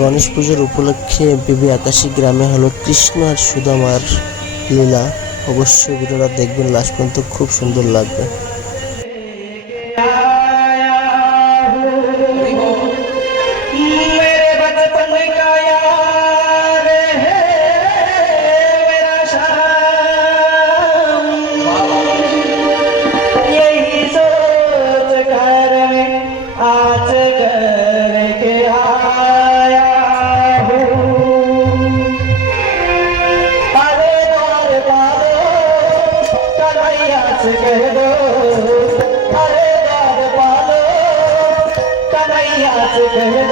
গণেশ পুজোর উপলক্ষে বিবি আকাশী গ্রামে হলো কৃষ্ণ আর সুদামার লীলা। অবশ্যই ভিডিওটা দেখবেন, লাস্ট পর্যন্ত খুব সুন্দর লাগবে। से कहे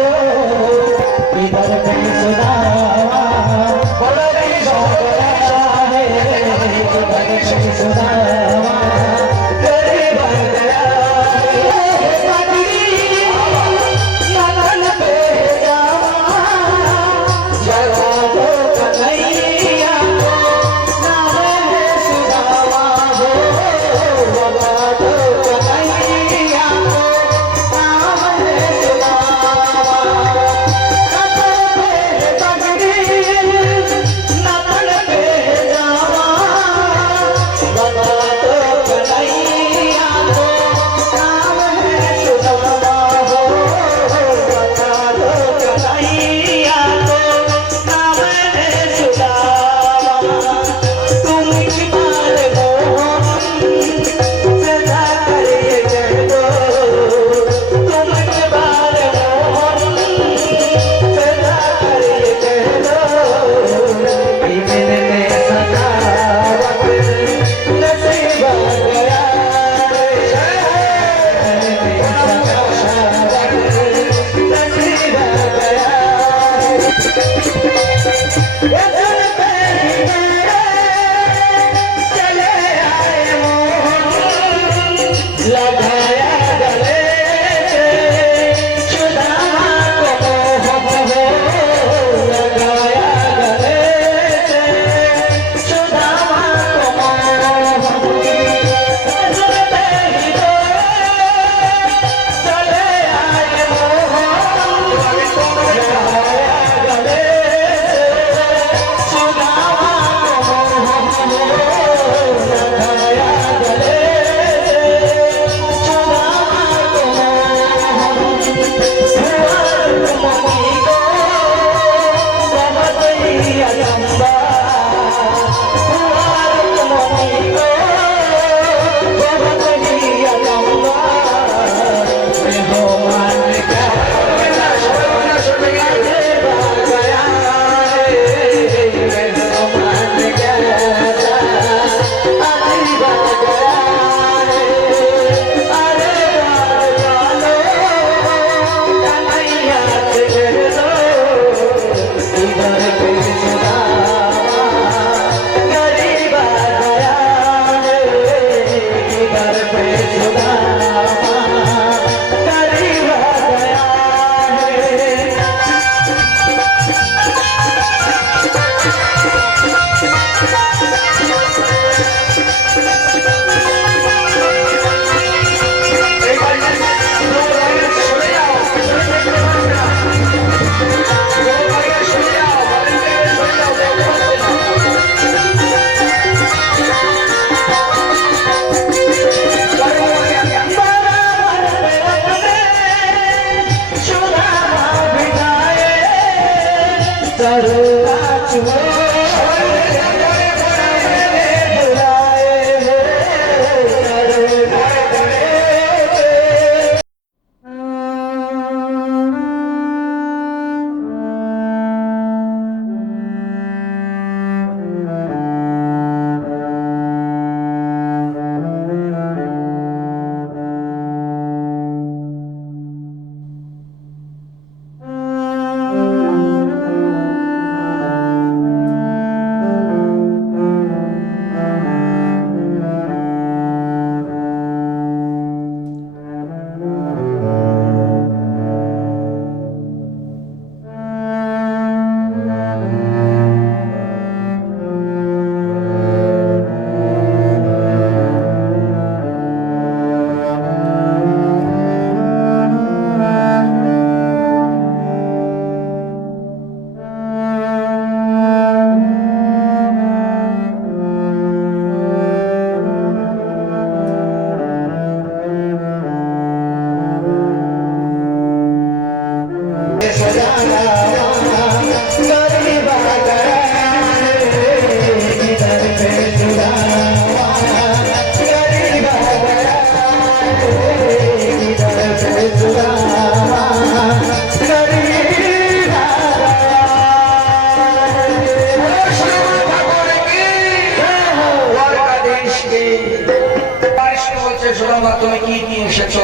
এসেছ,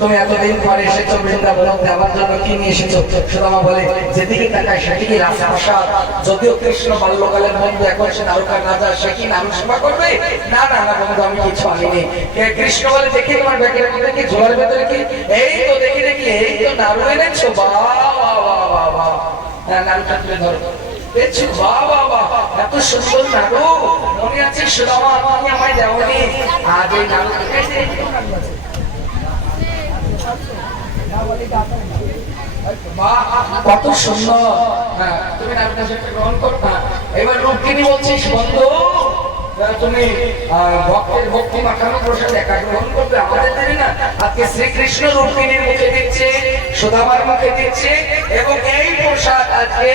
তুমি এতদিন পরে এসেছ, বৃন্দাবন আমার জন্য কি নিয়ে এসেছ? সুদামা বলে, যেদিকে তাকায় সেদিকে রাজপ্রাসাদ। যদিও কৃষ্ণ বাল্যকালের বন্ধু এখন সে দ্বারকার রাজা, সে কি নাম সেবা করবে? না না না, বন্ধু, আমি কিছু আনিনি। কৃষ্ণ বলে, দেখি তোমার ব্যাগের মধ্যে কি ঝোলার ভেতরে কি? এই তো দেখি দেখি, এই তো নাড়ু এনেছো। বাহ বাহ বাহ বাহ হ্যাঁ নাড়ুটা তুলে ধরো। বাহ বাহ বাহ এত সুন্দর নাড়ু। মনে আছে সুদামা তুমি আমায় দেওনি। আজ এই নাড়ু কত সুন্দর। হ্যাঁ, তুমি রুক্মিণী বলছিস বন্ধু তুমি ভক্তের ভক্তি মাখানো প্রসাদ একা গ্রহণ করবে। আমাদের দেবে না? আজকে শ্রীকৃষ্ণ রুক্মিণীর মুখে দিচ্ছে সুধামার মুখে দিচ্ছে এবং এই প্রসাদ আজকে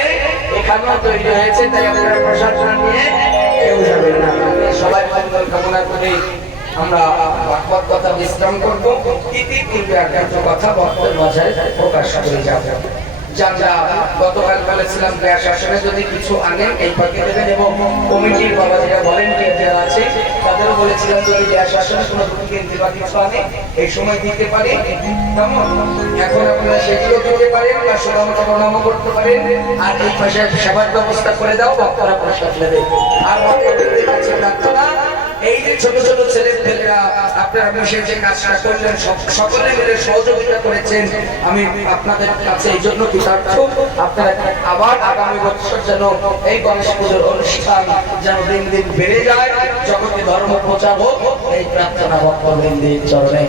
এখানেও তৈরি হয়েছে। তাই আপনারা প্রসাদ না নিয়ে কেউ যাবেন না। সবাই মঙ্গল কামনা করে। আমরা ভাগবত কথা বিশ্রাম করব। ইতি পূর্বে একটা কথা ভক্তের মাঝে প্রকাশ করে যাব। যারা গতকাল বলেছিলাম গ্যাস আসনে যদি কিছু আনেন কমিটির বাবা যারা আছে, তাদেরও বলেছিলাম যদি গ্যাস আসনে কোনো কিছু আনে, এই সময় দিতে পারে এখন আপনারা সেগুলো দিতে পারেন বা সুরামতা প্রণামও করতে পারেন। আর এই পাশে সেবার ব্যবস্থা করে দাও ভক্তরা প্রসাদ নেবে আর ভক্তদের কাছে প্রার্থনা এই যে ছোট ছোট ছেলে পেলেরা আপনারা মিশে যে কাজটা করলেন সকলে মিলে সহযোগিতা করেছেন। আমি আপনাদের কাছে এই জন্য কৃতার্থ আপনারা আবার আগামী বছর যেন এই গণেশ পুজোর অনুষ্ঠান যেন দিন দিন বেড়ে যায়। জগতে ধর্ম প্রচার হোক, এই প্রার্থনা ভক্ত দিন দিন চরণে।